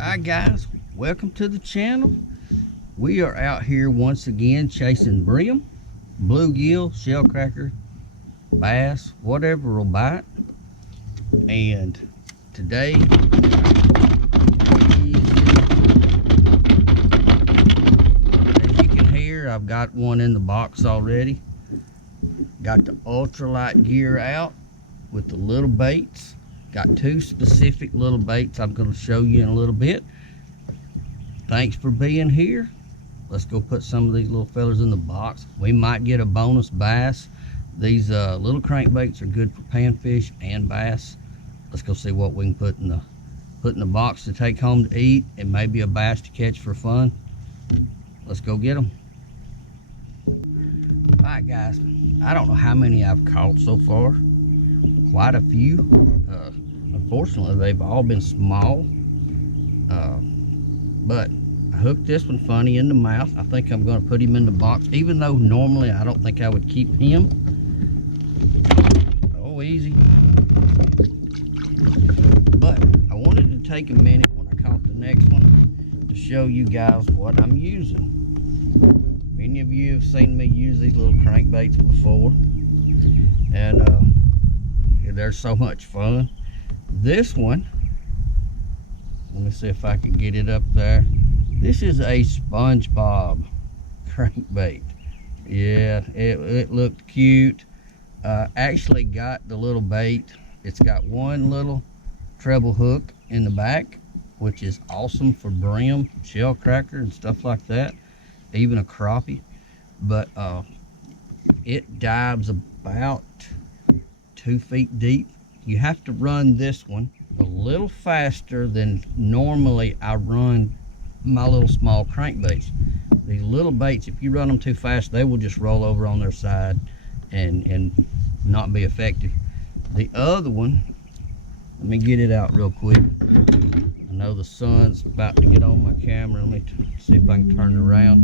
Hi guys, welcome to the channel. We are out here once again chasing bream, bluegill, shellcracker, bass, whatever will bite. And today, as you can hear, I've got one in the box already. Got the ultralight gear out with the little baits. Got two specific little baits I'm going to show you in a little bit. Thanks for being here. Let's go put some of these little fellas in the box. We might get a bonus bass. These little crankbaits are good for panfish and bass. Let's go see what we can put in the box to take home to eat, and maybe a bass to catch for fun. Let's go get them. All right, guys. I don't know how many I've caught so far. Quite a few. Unfortunately, they've all been small. But I hooked this one funny in the mouth. I think I'm going to put him in the box, even though normally I don't think I would keep him. Oh, easy. But I wanted to take a minute when I caught the next one to show you guys what I'm using. Many of you have seen me use these little crankbaits before, and they're so much fun. This one, let me see if I can get it up there. This is a SpongeBob crankbait. Yeah, it looked cute. Actually got the little bait. It's got one little treble hook in the back, which is awesome for bream, shellcracker, and stuff like that. Even a crappie. But it dives about 2 feet deep. You have to run this one a little faster than normally I run my little small crankbaits. These little baits, if you run them too fast, they will just roll over on their side and not be effective. The other one, let me get it out real quick. I know the sun's about to get on my camera. Let me see if I can turn it around.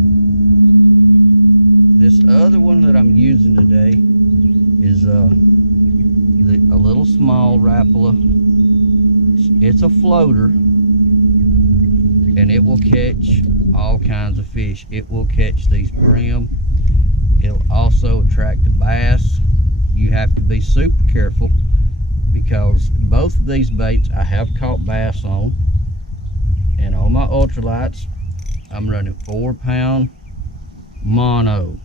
This other one that I'm using today is a little small Rapala. It's a floater, and it will catch all kinds of fish. It will catch these bream. It'll also attract a bass. You have to be super careful, because both of these baits I have caught bass on, and on my ultralights I'm running 4-pound mono.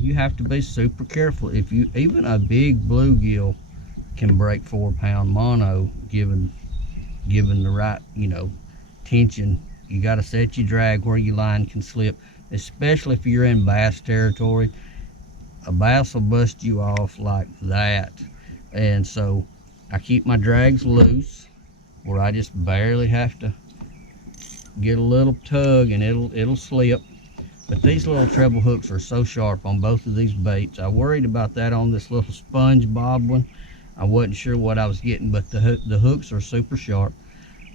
You have to be super careful. If you, even a big bluegill can break 4-pound mono given the right, tension. You got to set your drag where your line can slip, especially if you're in bass territory. A bass will bust you off like that. And so I keep my drags loose, where I just barely have to get a little tug and it'll slip. But these little treble hooks are so sharp on both of these baits. I worried about that on this little SpongeBob one. I wasn't sure what I was getting, but the hooks are super sharp.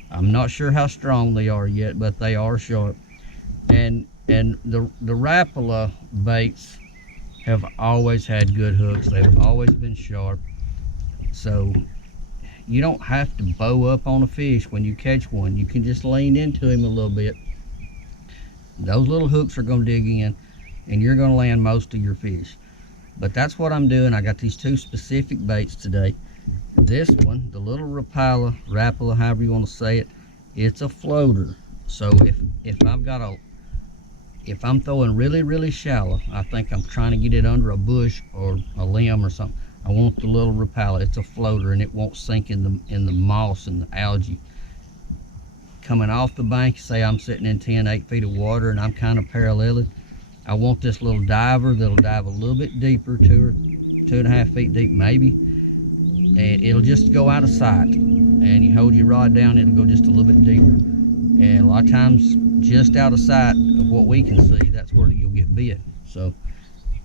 I'm not sure how strong they are yet, but they are sharp. And the Rapala baits have always had good hooks. They've always been sharp. So you don't have to bow up on a fish when you catch one. You can just lean into him a little bit. Those little hooks are going to dig in, and you're going to land most of your fish. But that's what I'm doing. I got these two specific baits today. This one, the little Rapala, however you want to say it, it's a floater. So if I'm throwing really shallow, I think I'm trying to get it under a bush or a limb or something, I want the little Rapala. It's a floater, and it won't sink in the moss and the algae. Coming off the bank, say I'm sitting in 8 feet of water and I'm kind of paralleling, I want this little diver that'll dive a little bit deeper, 2.5 feet deep maybe, and it'll just go out of sight. And you hold your rod down, it'll go just a little bit deeper. And a lot of times, just out of sight of what we can see, that's where you'll get bit. So,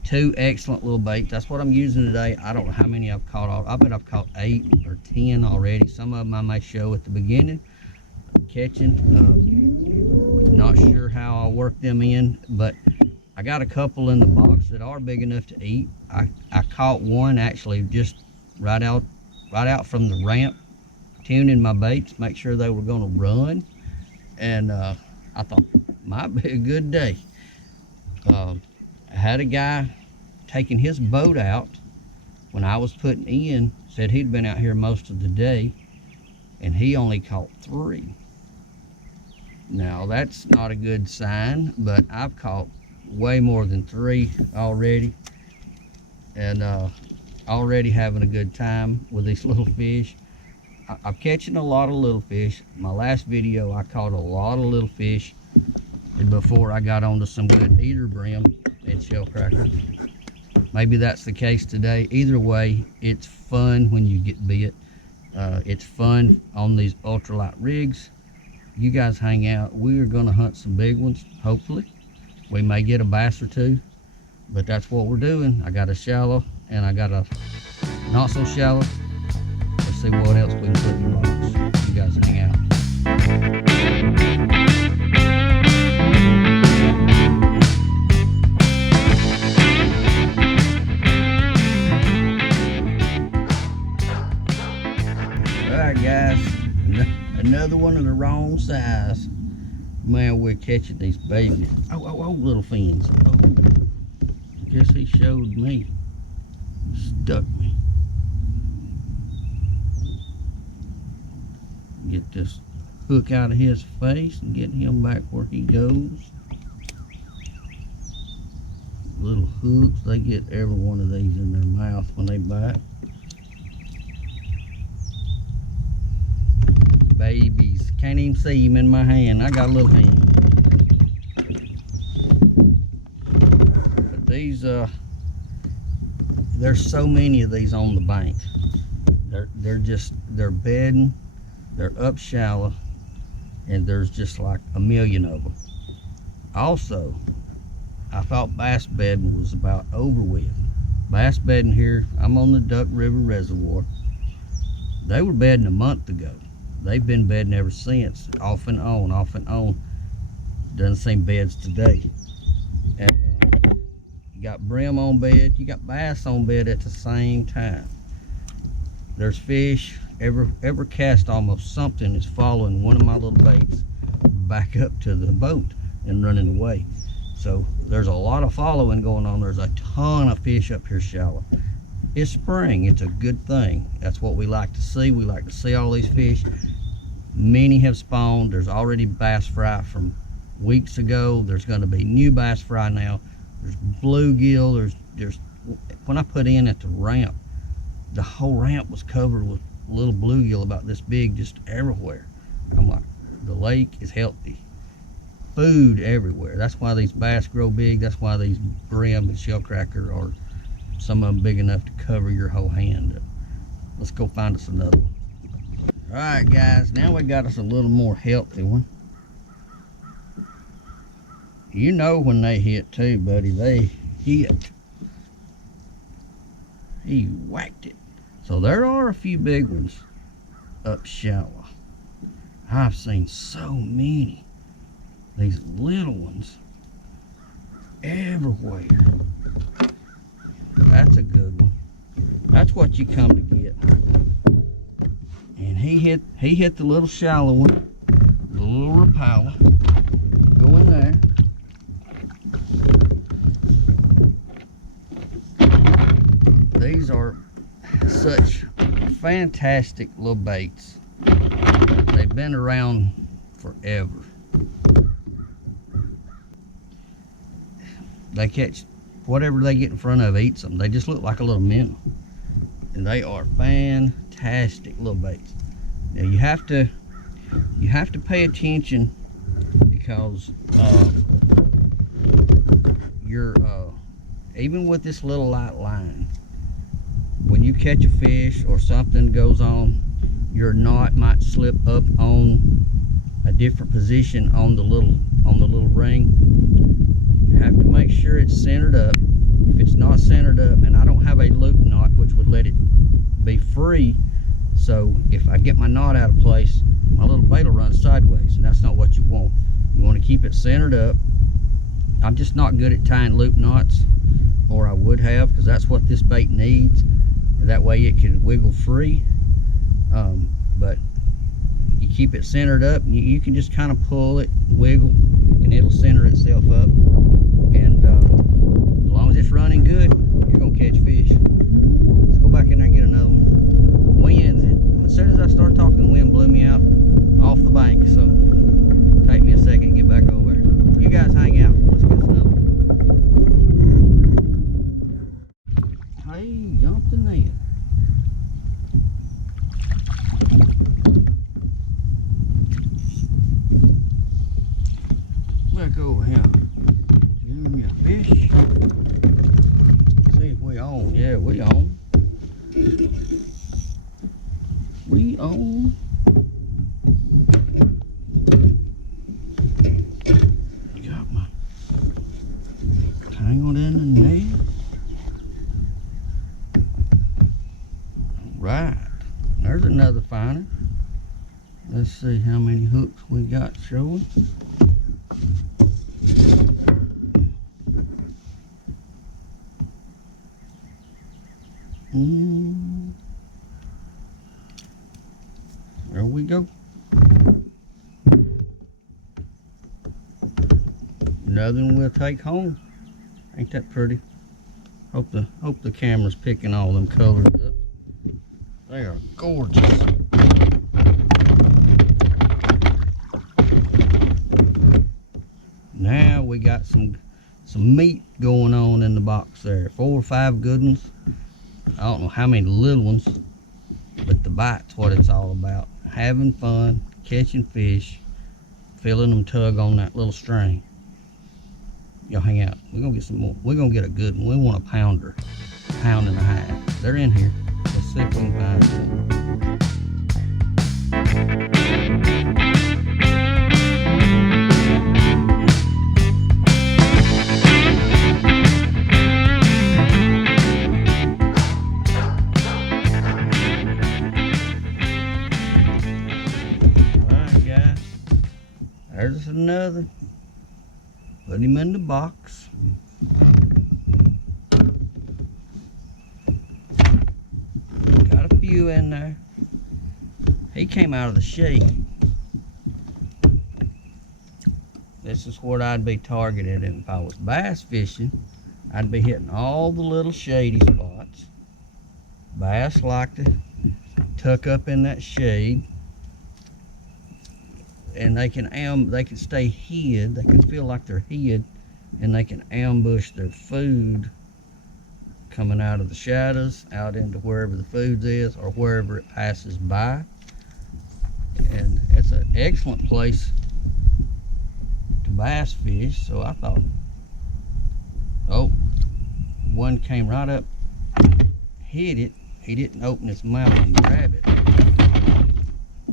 two excellent little baits. That's what I'm using today. I don't know how many I've caught. I bet I've caught 8 or 10 already. Some of them I may show at the beginning. Catching. Not sure how I'll work them in, but I got a couple in the box that are big enough to eat. I caught one actually just right out from the ramp tuning my baits, make sure they were gonna run. And I thought, might be a good day. I had a guy taking his boat out when I was putting in, said he'd been out here most of the day, and he only caught 3. Now that's not a good sign, but I've caught way more than 3 already, and already having a good time with these little fish. I'm catching a lot of little fish. My last video, I caught a lot of little fish before I got onto some good eater brim and shell cracker. Maybe that's the case today. Either way, it's fun when you get bit. It's fun on these ultralight rigs. You guys hang out. We are gonna hunt some big ones, hopefully. We may get a bass or 2, but that's what we're doing. I got a shallow and I got a not so shallow. Let's see what else we can put in rods. You guys hang out. Alright guys, another one of the wrong size. Man, we're catching these babies. Oh, little fins. Oh, I guess he showed me. Stuck me. Get this hook out of his face and get him back where he goes. Little hooks, they get every one of these in their mouth when they bite. Babies, can't even see him in my hand. I got a little hand. But these, there's so many of these on the bank. They're bedding. They're up shallow, and there's just like a million of them. Also, I thought bass bedding was about over with. Bass bedding here, I'm on the Duck River Reservoir. They were bedding a month ago. They've been bedding ever since, off and on, off and on. Doesn't seem beds today. And you got brim on bed, you got bass on bed at the same time. There's fish. Every cast almost something is following one of my little baits back up to the boat and running away. So there's a lot of following going on. There's a ton of fish up here shallow. It's spring, it's a good thing. That's what we like to see. We like to see all these fish. Many have spawned. There's already bass fry from weeks ago. There's going to be new bass fry now. There's bluegill. There's when I put in at the ramp, the whole ramp was covered with little bluegill about this big, just everywhere. I'm like, the lake is healthy. Food everywhere. That's why these bass grow big. That's why these brim and shellcracker are some of them big enough to cover your whole hand. Let's go find us another one. All right, guys, now we got us a little more healthy one. You know when they hit too, buddy. They hit. He whacked it. So there are a few big ones up shallow. I've seen so many. These little ones everywhere. That's a good one. That's what you come to get. And he hit the little shallow one, the little Rapala. Go in there. These are such fantastic little baits. They've been around forever. They catch whatever they get in front of, eats them. They just look like a little minnow, and they are fantastic little baits. Now you have to pay attention, because you're even with this little light line, when you catch a fish or something goes on, your knot might slip up on a different position on the little ring. You have to make sure it's centered up. If it's not centered up, and I don't have a loop knot which would let it be free, so if I get my knot out of place, my little bait will run sideways, and that's not what you want. You want to keep it centered up. I'm just not good at tying loop knots, or I would have, because that's what this bait needs. That way it can wiggle free. But keep it centered up. You can just kind of pull it, wiggle, and it'll center itself up. And as long as it's running good, you're gonna catch fish. Let's go back in there and get another one. Winds, as soon as I start talking, the wind blew me out off the bank, so take me a second to get back over there. You guys hang out. Let's get another one. Hey, jumped the net. Back over here. Give me a fish. See if we on. Yeah, we on. We on. Got my tangled in the net. Right. There's another finder. Let's see how many hooks we got showing. There we go. Another one we'll take home. Ain't that pretty? Hope the camera's picking all them colors up. They are gorgeous. Now we got some meat going on in the box there. 4 or 5 good ones. I don't know how many little ones, but the bite's what it's all about. Having fun, catching fish, feeling them tug on that little string. Y'all hang out. We're gonna get some more. We're gonna get a good one. We want a pounder, pound and a half. They're in here. Let's see if we can find some. There's another. Put him in the box. Got a few in there. He came out of the shade. This is what I'd be targeted if I was bass fishing. I'd be hitting all the little shady spots. Bass like to tuck up in that shade. And they can stay hid. They can feel like they're hid, and they can ambush their food coming out of the shadows out into wherever the food is or wherever it passes by. And it's an excellent place to bass fish. So I thought, oh, one came right up, hit it. He didn't open his mouth and grab it.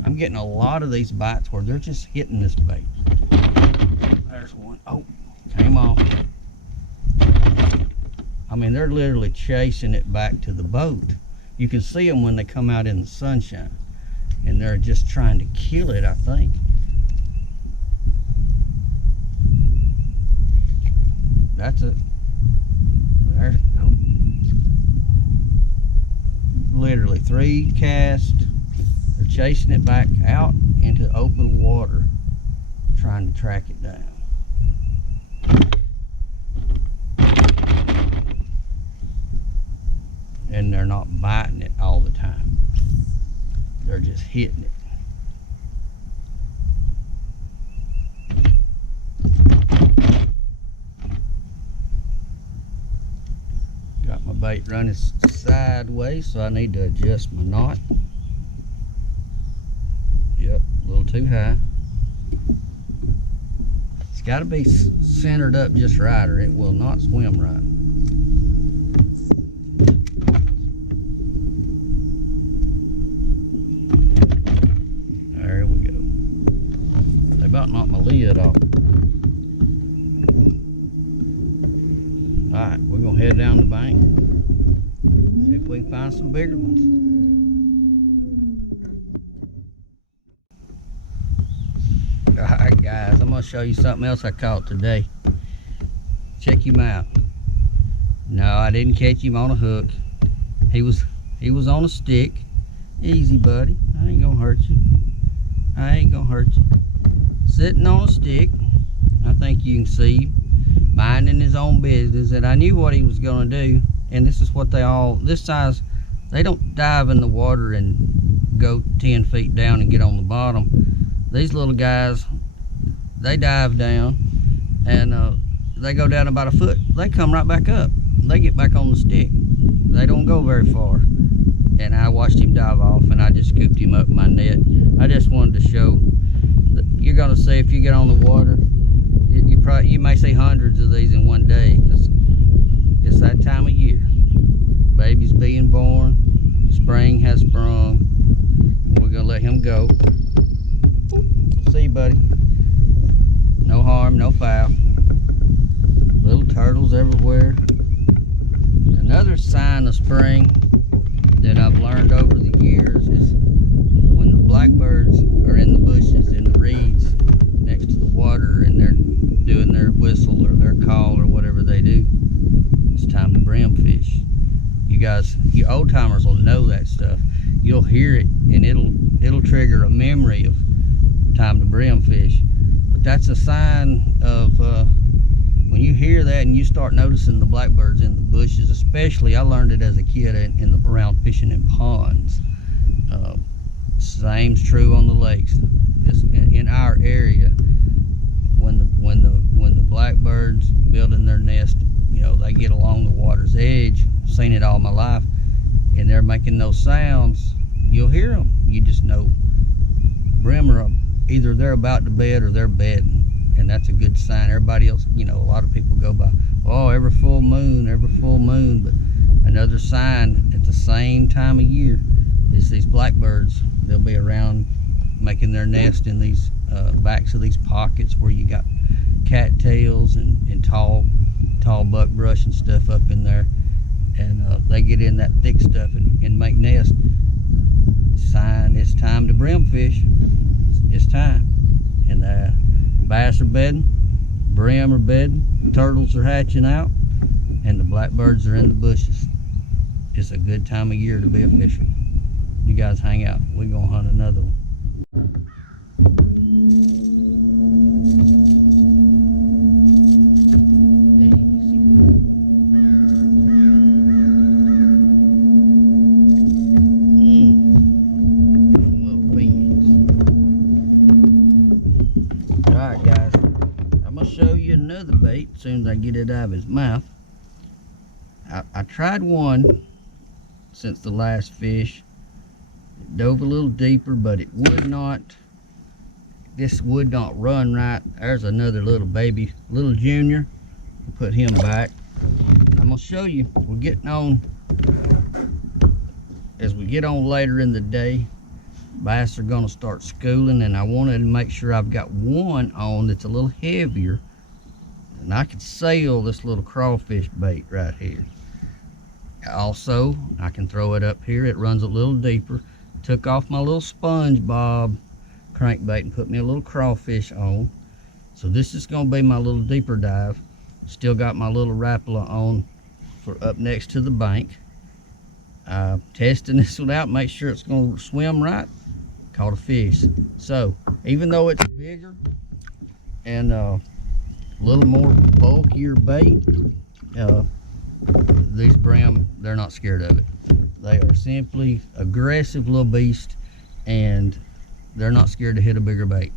I'm getting a lot of these bites where they're just hitting this bait. There's one. Oh, came off. I mean, they're literally chasing it back to the boat. You can see them when they come out in the sunshine. And they're just trying to kill it, I think. That's it. There. Oh. Literally 3 casts. They're chasing it back out into open water, trying to track it down. And they're not biting it all the time. They're just hitting it. Got my bait running sideways, so I need to adjust my knot. Yep, a little too high. It's got to be centered up just right or it will not swim right. There we go. They about knocked my lid off. Alright, we're going to head down the bank. See if we can find some bigger ones. Alright guys, I'm going to show you something else I caught today. Check him out. No, I didn't catch him on a hook. He was on a stick. Easy buddy, I ain't going to hurt you. I ain't gonna hurt you. Sitting on a stick. I think you can see, minding his own business, and I knew what he was gonna do. And this is what this size, they don't dive in the water and go 10 feet down and get on the bottom. These little guys, they dive down and they go down about a foot. They come right back up. They get back on the stick. They don't go very far. And I watched him dive off, and I just scooped him up in my net. I just wanted to show that you're gonna see, if you get on the water, you may see hundreds of these in one day. It's that time of year. Baby's being born. Spring has sprung. We're gonna let him go. See you, buddy. No harm, no foul. Little turtles everywhere. Another sign of spring that I've learned over the years is when the blackbirds are in the bushes, in the reeds, next to the water, and they're doing their whistle or their call or whatever they do. It's time to brim fish. You guys, you old timers will know that stuff. You'll hear it, and it'll trigger a memory of time to brim fish. But that's a sign of when you hear that and you start noticing the blackbirds in the bushes, especially. I learned it as a kid around fishing in ponds. Same's true on the lakes. In our area, when the blackbirds building their nest, they get along the water's edge. I've seen it all my life, and they're making those sounds. You'll hear them. You just know brim are either they're about to bed or they're bedding. And that's a good sign. Everybody else, a lot of people go by, oh, every full moon, but another sign at the same time of year is these blackbirds. They'll be around making their nest in these backs of these pockets where you got cattails and tall buckbrush and stuff up in there, and they get in that thick stuff and make nests. Sign it's time to brim fish. It's time. And bass are bedding, brim are bedding, turtles are hatching out, and the blackbirds are in the bushes. It's a good time of year to be a fisherman. You guys hang out. We're gonna hunt another one. Easy. Little beans. Alright guys, I'm gonna show you another bait as soon as I get it out of his mouth. I tried one since the last fish. It dove a little deeper, but this would not run right. There's another little baby, little junior. Put him back. I'm gonna show you, we're getting on, as we get on later in the day, bass are gonna start schooling, and I wanted to make sure I've got one on that's a little heavier, and I could sail this little crawfish bait right here. Also, I can throw it up here. It runs a little deeper. Took off my little SpongeBob crankbait and put me a little crawfish on. So this is gonna be my little deeper dive. Still got my little Rapala on for up next to the bank. Testing this one out, make sure it's gonna swim right. Caught a fish. So even though it's bigger and a little more bulkier bait, these brim, they're not scared of it. They are simply aggressive little beasts, and they're not scared to hit a bigger bait.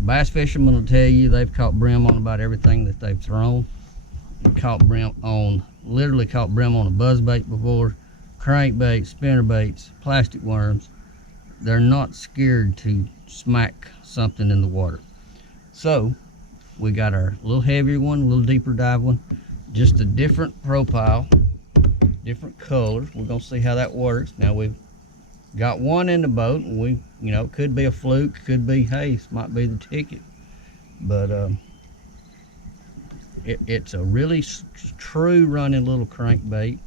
Bass fishermen will tell you they've caught brim on about everything that they've thrown. Literally caught brim on a buzzbait before, crankbait, spinnerbaits, plastic worms. They're not scared to smack something in the water. So we got our little heavier one, a little deeper dive one, just a different profile, different colors. We're gonna see how that works. Now we've got one in the boat, and could be a fluke, could be, hey, this might be the ticket, but it's a really true running little crankbait.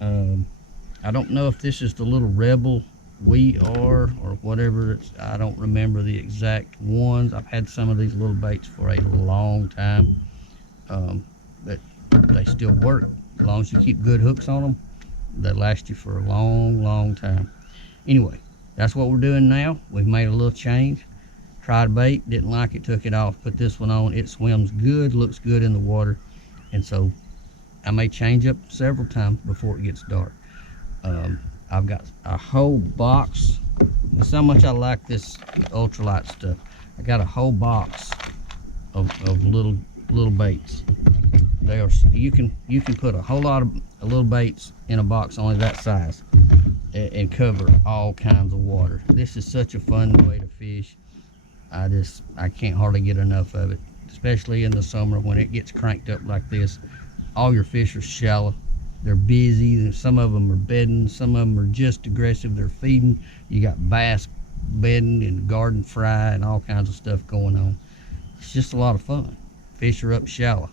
I don't know if this is the little Rebel We Are or whatever. I don't remember the exact ones. I've had some of these little baits for a long time, but they still work. As long as you keep good hooks on them, they last you for a long time. Anyway, that's what we're doing now. We've made a little change. Tried a bait, didn't like it, took it off, put this one on. It swims good, looks good in the water. And so I may change up several times before it gets dark. I've got a whole box. That's how much I like this ultralight stuff. I got a whole box of little baits. They are, you can put a whole lot of little baits in a box only that size and cover all kinds of water. This is such a fun way to fish. I can't hardly get enough of it, especially in the summer when it gets cranked up like this. All your fish are shallow. They're busy. Some of them are bedding. Some of them are just aggressive. They're feeding. You got bass bedding and garden fry and all kinds of stuff going on. It's just a lot of fun. Fish are up shallow.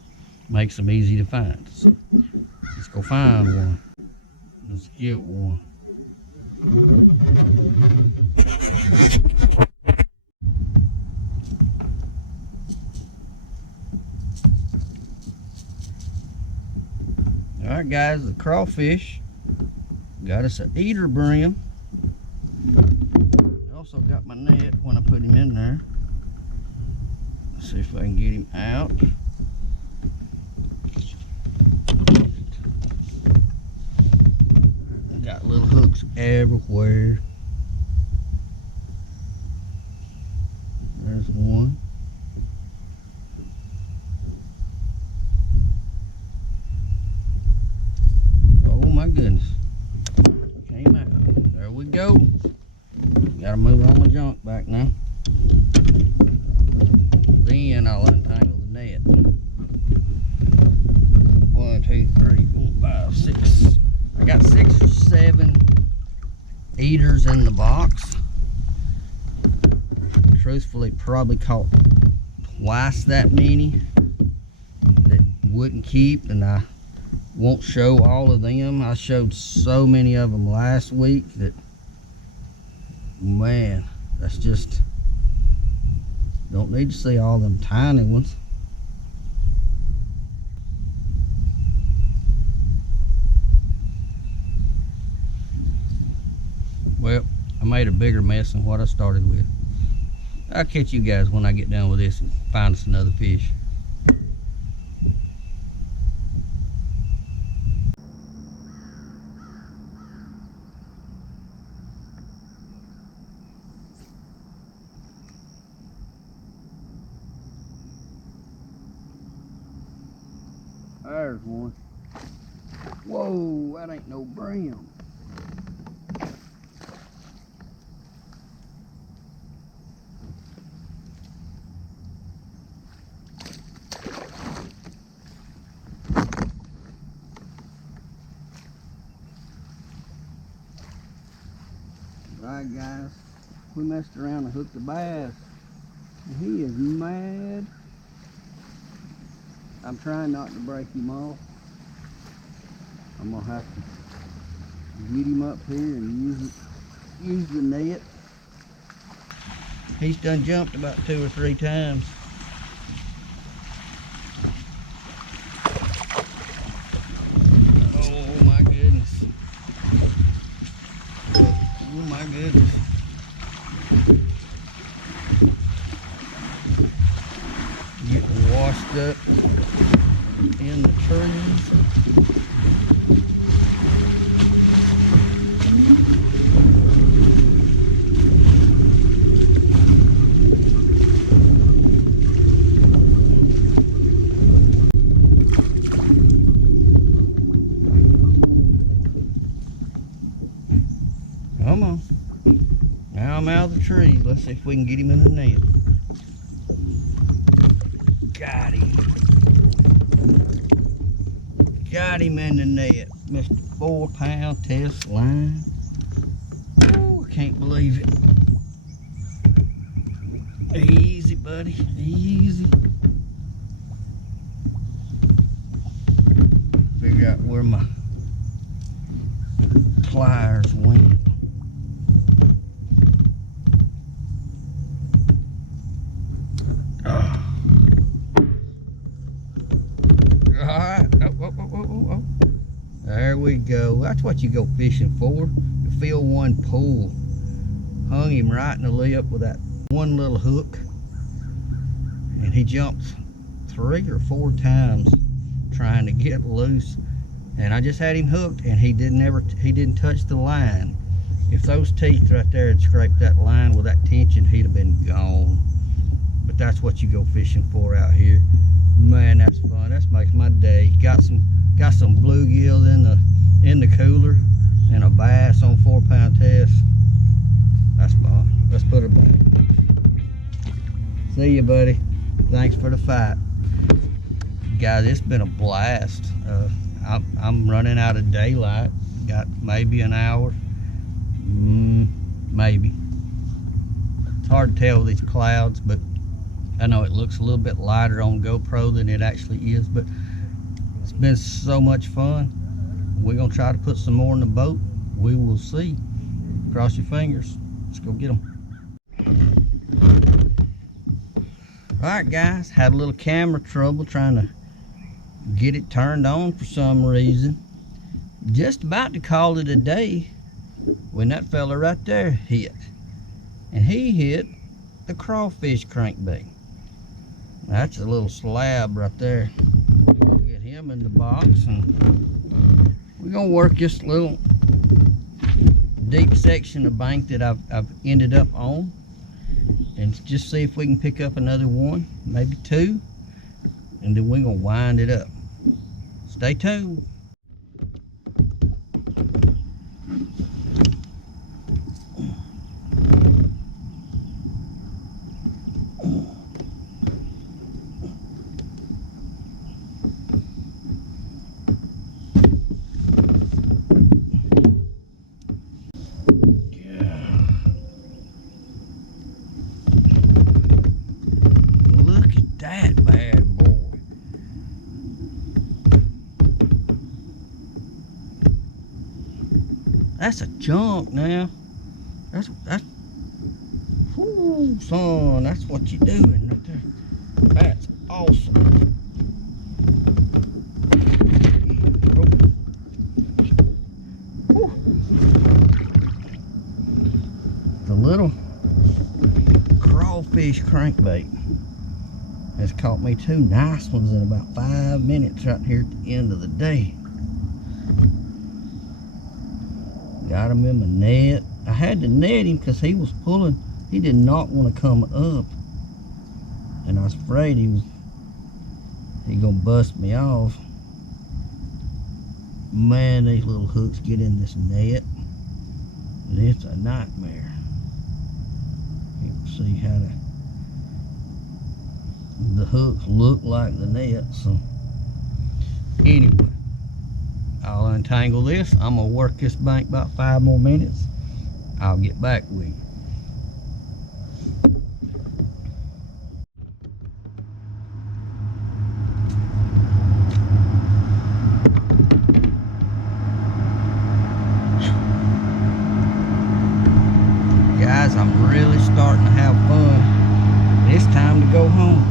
Makes them easy to find. So let's go find one. Let's get one. All right, guys, the crawfish got us an eater bream. I also got my net when I put him in there. Let's see if I can get him out. Got little hooks everywhere. There's one. Oh my goodness. Came out. There we go. Gotta move all my junk back now. Then I'll untangle the net. 1, 2, 3, 4, 5, 6. I got 6 or 7 eaters in the box. Truthfully, probably caught twice that many that wouldn't keep, and I won't show all of them. I showed so many of them last week that, man, that's just, don't need to see all them tiny ones. Well, I made a bigger mess than what I started with. I'll catch you guys when I get done with this and find us another fish. There's one. Whoa, that ain't no bream. Alright guys, we messed around and hooked a bass. And he is mad. I'm trying not to break him off. I'm gonna have to get him up here and use the net. He's done jumped about 2 or 3 times. Oh my goodness. Oh my goodness. Getting washed up in the trees. Come on. Now I'm out of the tree. Let's see if we can get him in the net. Got him. Got him in the net. Mr. 4-pound test line. Oh, I can't believe it. Easy, buddy. Easy. Figure out where my pliers went. Alright, oh. There we go. That's what you go fishing for, to fill one pool. hung him right in the lip with that one little hook, and he jumped 3 or 4 times trying to get loose, and I just had him hooked, and he didn't touch the line. If those teeth right there had scraped that line with that tension, he'd have been gone. But that's what you go fishing for out here. Man, that's fun. That makes my day. Got some bluegill in the cooler and a bass on 4-pound test. That's fun. Let's put her back. See you, buddy. Thanks for the fight. Guys, it's been a blast. I'm running out of daylight. Got maybe an hour. Maybe. It's hard to tell with these clouds, but I know it looks a little bit lighter on GoPro than it actually is, but it's been so much fun. We're gonna try to put some more in the boat. We will see. Cross your fingers. Let's go get them. All right, guys, had a little camera trouble trying to get it turned on for some reason. Just about to call it a day when that fella right there hit, and he hit the crawfish crankbait. That's a little slab right there. We'll get him in the box, and we're gonna work this little deep section of bank that I've ended up on, and just see if we can pick up another one, maybe 2, and then we're gonna wind it up. Stay tuned. That bad boy. That's a chunk now. That's whoo, son, that's what you're doing right there. That's awesome. Oh. The little crawfish crankbait has caught me 2 nice ones in about 5 minutes right here at the end of the day. Got him in my net. I had to net him because he was pulling. He did not want to come up, and I was afraid he gonna bust me off. Man, these little hooks get in this net, and it's a nightmare. You can see how the hooks look like the net. So anyway, I'll untangle this. I'm gonna work this bank about 5 more minutes. I'll get back with you. Guys, I'm really starting to have fun. It's time to go home.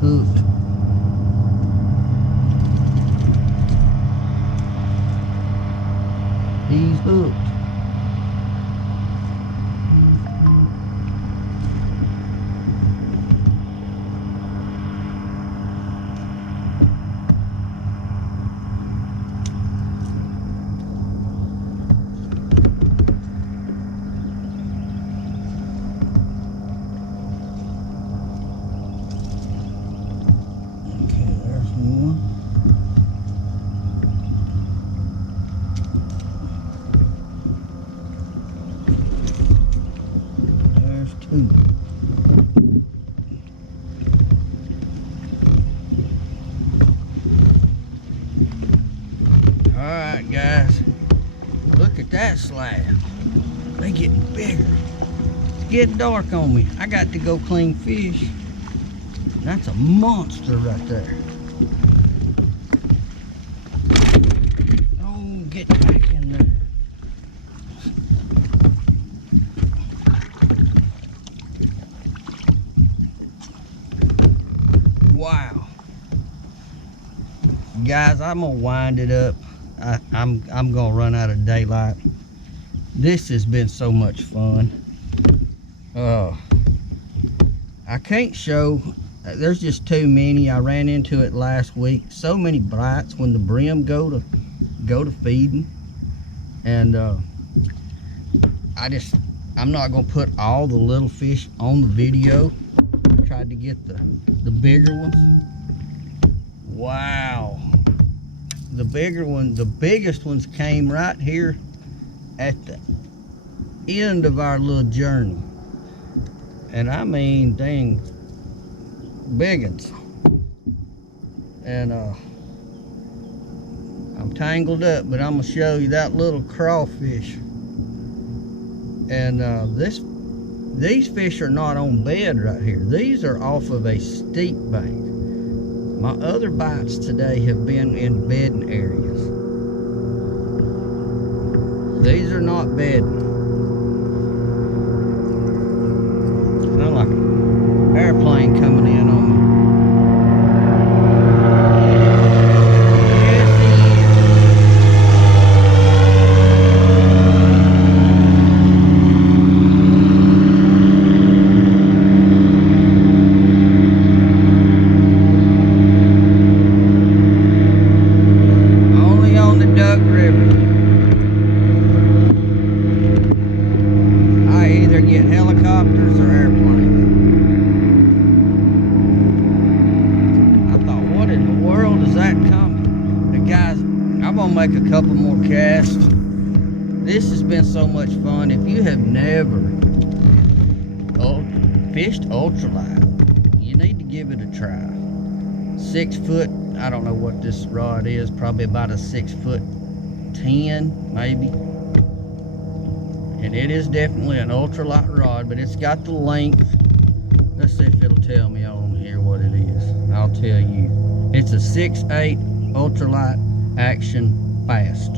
Hooked. He's hooked. Alright guys, look at that slab. They getting bigger. It's getting dark on me. I got to go clean fish. That's a monster right there. Oh, get back in there. guys, I'm gonna wind it up. I'm gonna run out of daylight. This has been so much fun. I can't show, there's just too many. I ran into it last week. So many bites when the brim go to feeding. And I'm not gonna put all the little fish on the video. I tried to get the bigger ones. Wow. The biggest ones came right here at the end of our little journey. And I mean, dang, big ones. And I'm tangled up, but I'm gonna show you that little crawfish. And these fish are not on bed right here. These are off of a steep bank. My other bites today have been in bedding areas. These are not bedding. Sound like an airplane coming in on me. Helicopters or airplanes. I thought, what in the world is that coming? And guys, I'm gonna make a couple more casts. This has been so much fun. If you have never fished ultralight, you need to give it a try. 6 foot, I don't know what this rod is, probably about a 6'10", maybe. And it is definitely an ultralight rod, but it's got the length. Let's see if it'll tell me on here what it is. I'll tell you. It's a 6'8" ultralight action fast.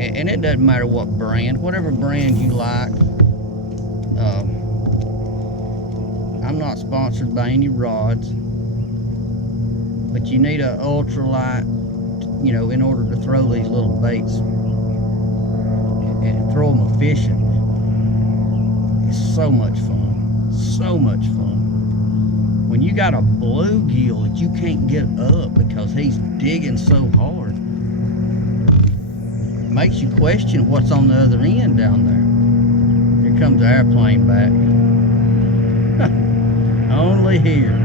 And it doesn't matter what brand, whatever brand you like. I'm not sponsored by any rods, but you need an ultralight, you know, in order to throw these little baits and throw them efficient. It's so much fun, so much fun. When you got a bluegill that you can't get up because he's digging so hard, it makes you question what's on the other end down there. Here comes the airplane back. Only here.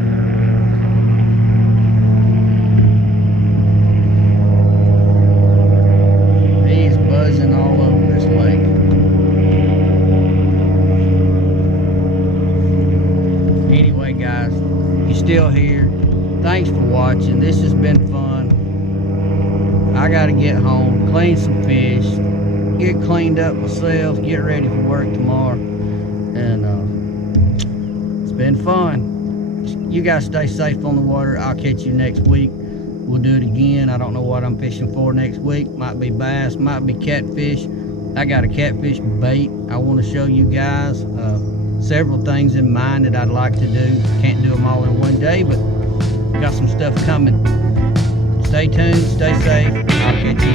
He's buzzing all over this lake. Anyway, guys, you're still here. Thanks for watching. This has been fun. I gotta get home, clean some fish, get cleaned up myself, get ready for work tomorrow. And it's been fun. You guys stay safe on the water. I'll catch you next week. We'll do it again. I don't know what I'm fishing for next week. Might be bass, might be catfish. I got a catfish bait I want to show you guys. Several things in mind that I'd like to do. Can't do them all in one day, but got some stuff coming. Stay tuned, stay safe. I'll catch you